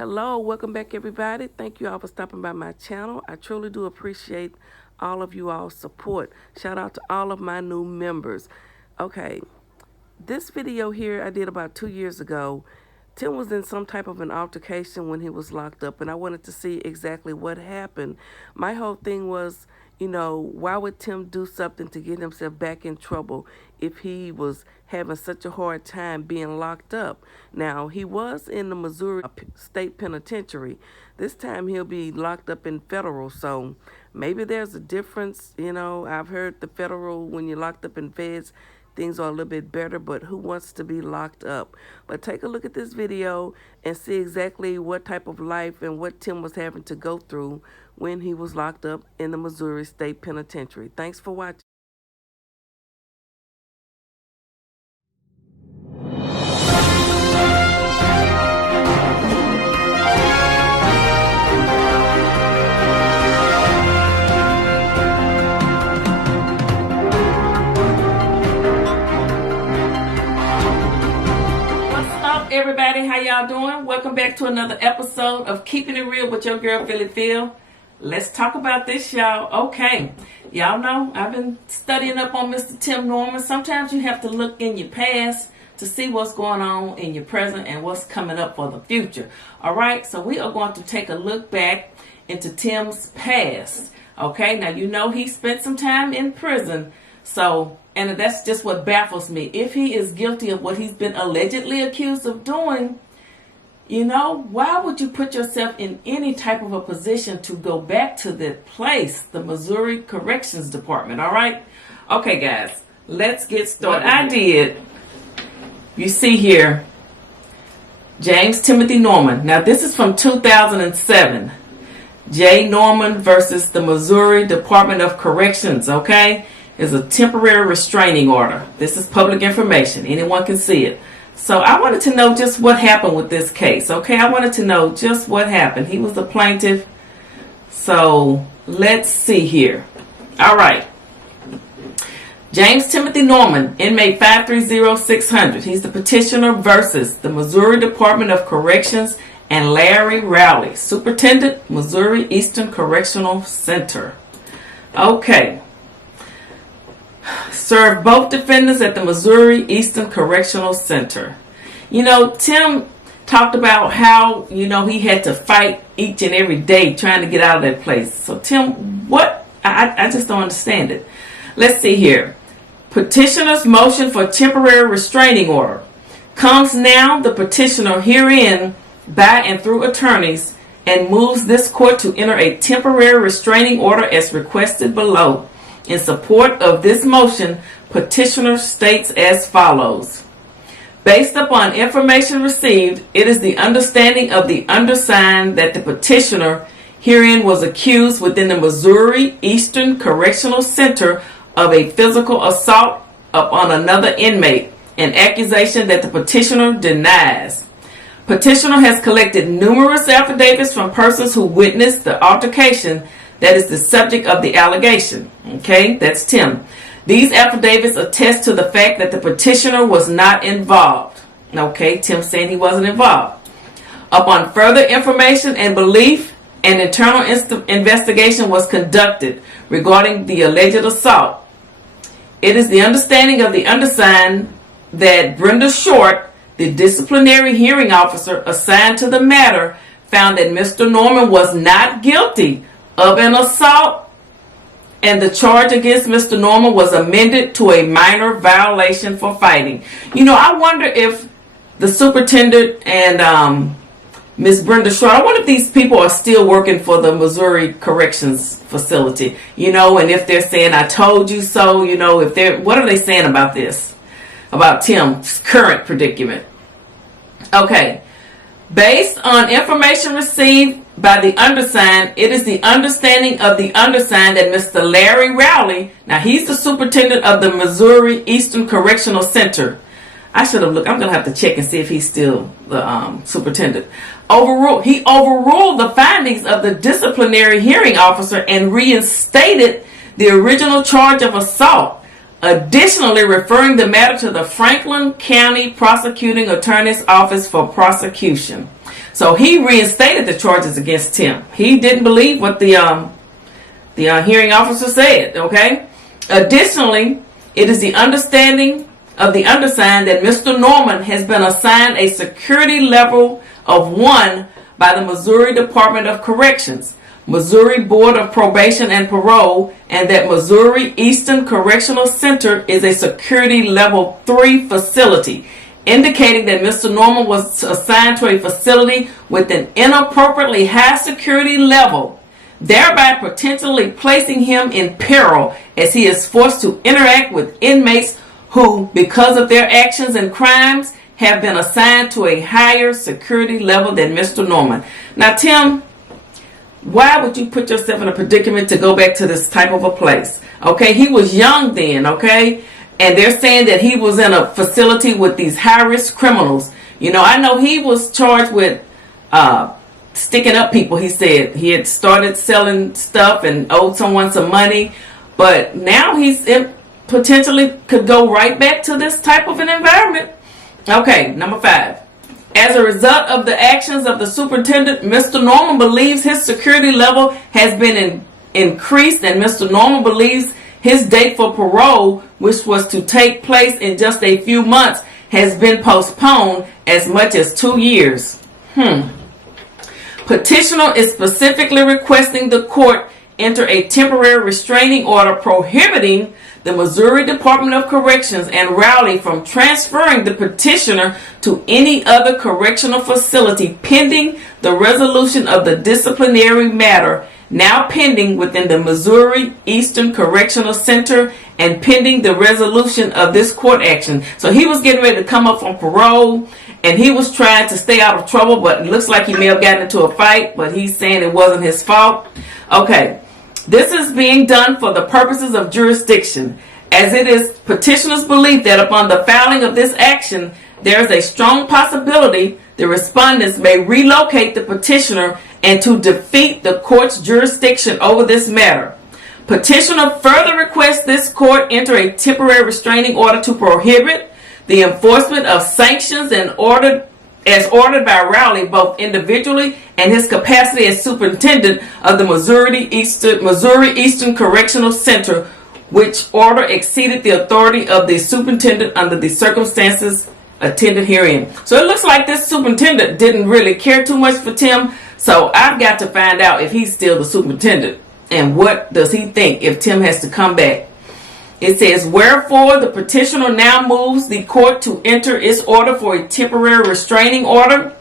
Hello, welcome back everybody. Thank you all for stopping by my channel. I truly do appreciate all of you all's support. Shout out to all of my new members. Okay, this video here I did about 2 years ago. Tim was in some type of an altercation when he was locked up, and I wanted to see exactly what happened. My whole thing was, why would Tim do something to get himself back in trouble if he was having such a hard time being locked up? Now, he was in the Missouri State Penitentiary. This time he'll be locked up in federal, so maybe there's a difference. I've heard the federal, when you're locked up in feds, things are a little bit better, but who wants to be locked up? But take a look at this video and see exactly what type of life and what Tim was having to go through when he was locked up in the Missouri State Penitentiary. Thanks for watching. Everybody, how y'all doing? Welcome back to another episode of Keeping It Real with your girl Philly Phil. Let's talk about this, y'all. Okay, y'all know I've been studying up on Mr. Tim Norman. Sometimes you have to look in your past to see what's going on in your present and what's coming up for the future. All right, so we are going to take a look back into Tim's past. Okay, now he spent some time in prison. And that's just what baffles me. If he is guilty of what he's been allegedly accused of doing, why would you put yourself in any type of a position to go back to that place, the Missouri Corrections Department, all right? Okay, guys, let's get started. What I did, you see here, James Timothy Norman. Now, this is from 2007. J. Norman versus the Missouri Department of Corrections, okay? Is a temporary restraining order. This is public information. Anyone can see it. So I wanted to know just what happened with this case. Okay, I wanted to know just what happened. He was the plaintiff. So let's see here. All right. James Timothy Norman, inmate 530600. He's the petitioner versus the Missouri Department of Corrections and Larry Rowley, Superintendent, Missouri Eastern Correctional Center. Okay. Served both defendants at the Missouri Eastern Correctional Center. Tim talked about how, he had to fight each and every day trying to get out of that place. So, Tim, what? I just don't understand it. Let's see here. Petitioner's motion for temporary restraining order comes now the petitioner herein by and through attorneys and moves this court to enter a temporary restraining order as requested below. In support of this motion, petitioner states as follows. Based upon information received, it is the understanding of the undersigned that the petitioner herein was accused within the Missouri Eastern Correctional Center of a physical assault upon another inmate, an accusation that the petitioner denies. Petitioner has collected numerous affidavits from persons who witnessed the altercation that is the subject of the allegation. Okay, that's Tim. These affidavits attest to the fact that the petitioner was not involved. Okay, Tim saying he wasn't involved. Upon further information and belief, an internal investigation was conducted regarding the alleged assault. It is the understanding of the undersigned that Brenda Short, the disciplinary hearing officer assigned to the matter, found that Mr. Norman was not guilty of an assault, and the charge against Mr. Norman was amended to a minor violation for fighting. I wonder if the superintendent and Miss Brenda Short, I wonder if these people are still working for the Missouri Corrections Facility, and if they're saying, I told you so, what are they saying about this, about Tim's current predicament? Okay, based on information received by the undersigned, it is the understanding of the undersigned that Mr. Larry Rowley, now he's the superintendent of the Missouri Eastern Correctional Center. I should have looked. I'm going to have to check and see if he's still the superintendent. He overruled the findings of the disciplinary hearing officer and reinstated the original charge of assault, additionally referring the matter to the Franklin County Prosecuting Attorney's Office for prosecution. So he reinstated the charges against Tim. He didn't believe what the hearing officer said, okay? Additionally, it is the understanding of the undersigned that Mr. Norman has been assigned a security level of 1 by the Missouri Department of Corrections, Missouri Board of Probation and Parole, and that Missouri Eastern Correctional Center is a security level 3 facility, indicating that Mr. Norman was assigned to a facility with an inappropriately high security level, thereby potentially placing him in peril as he is forced to interact with inmates who, because of their actions and crimes, have been assigned to a higher security level than Mr. Norman. Now, Tim, why would you put yourself in a predicament to go back to this type of a place? Okay, he was young then, okay? And they're saying that he was in a facility with these high-risk criminals. You know, I know he was charged with sticking up people. He said he had started selling stuff and owed someone some money. But now he's potentially could go right back to this type of an environment. Okay, number 5. As a result of the actions of the superintendent, Mr. Norman believes his security level has been increased, and Mr. Norman believes his date for parole, which was to take place in just a few months, has been postponed as much as 2 years. Petitioner is specifically requesting the court enter a temporary restraining order prohibiting the Missouri Department of Corrections and Rowley from transferring the petitioner to any other correctional facility pending the resolution of the disciplinary matter now pending within the Missouri Eastern Correctional Center and pending the resolution of this court action. So he was getting ready to come up on parole, and he was trying to stay out of trouble, but it looks like he may have gotten into a fight, but he's saying it wasn't his fault. Okay. This is being done for the purposes of jurisdiction, as it is petitioner's belief that upon the filing of this action, there is a strong possibility the respondents may relocate the petitioner and to defeat the court's jurisdiction over this matter. Petitioner further requests this court enter a temporary restraining order to prohibit the enforcement of sanctions and as ordered by Rowley, both individually and his capacity as superintendent of the Missouri Eastern Correctional Center, which order exceeded the authority of the superintendent under the circumstances attended herein. So it looks like this superintendent didn't really care too much for Tim, so I've got to find out if he's still the superintendent and what does he think if Tim has to come back. It says, wherefore the petitioner now moves the court to enter its order for a temporary restraining order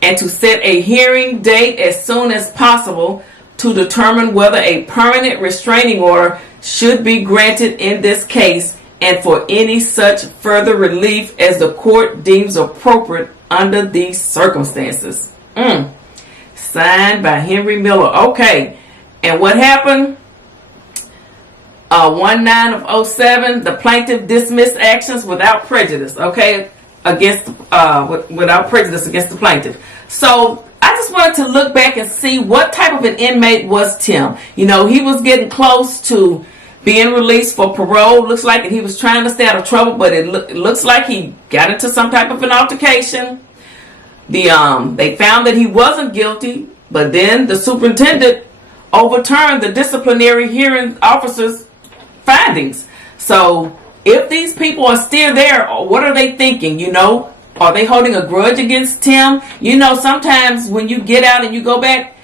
and to set a hearing date as soon as possible to determine whether a permanent restraining order should be granted in this case and for any such further relief as the court deems appropriate under these circumstances. Signed by Henry Miller. Okay, and what happened? 19/07, the plaintiff dismissed actions without prejudice, okay, against without prejudice against the plaintiff. So I just wanted to look back and see what type of an inmate was Tim. You know, he was getting close to being released for parole. Looks like he was trying to stay out of trouble, but it looks like he got into some type of an altercation. They found that he wasn't guilty, but then the superintendent overturned the disciplinary hearing officer's findings. So if these people are still there, what are they thinking? You know, are they holding a grudge against Tim? You know, sometimes when you get out and you go back,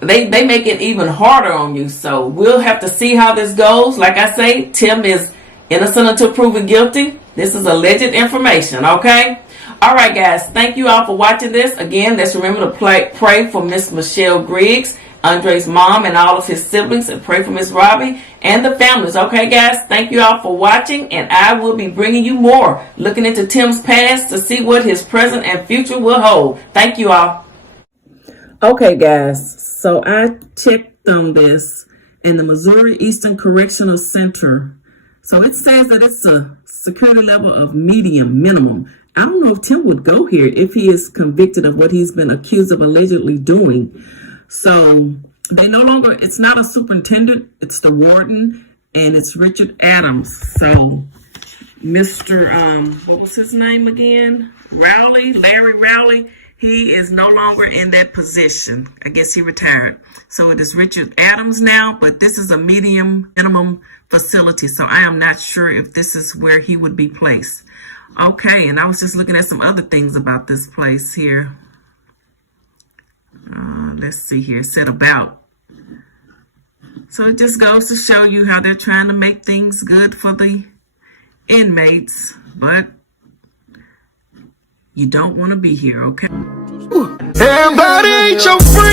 they make it even harder on you. So we'll have to see how this goes. Like I say, Tim is innocent until proven guilty. This is alleged information, okay? All right, guys. Thank you all for watching this. Again, let's remember to pray for Miss Michelle Griggs, Andre's mom, and all of his siblings, and pray for Miss Robbie and the families. Okay, guys, thank you all for watching, and I will be bringing you more, looking into Tim's past to see what his present and future will hold. Thank you all. Okay, guys, so I checked on this in the Missouri Eastern Correctional Center. So it says that it's a security level of medium, minimum. I don't know if Tim would go here if he is convicted of what he's been accused of allegedly doing. So they no longer, it's not a superintendent, it's the warden, and it's Richard Adams. So Mr. What was his name again? Larry Rowley, he is no longer in that position. I guess he retired. So it is Richard Adams now, but this is a medium minimum facility. So I am not sure if this is where he would be placed. Okay, and I was just looking at some other things about this place here. Let's see here. It said about. So it just goes to show you how they're trying to make things good for the inmates, but you don't want to be here, okay? Everybody ain't your friend.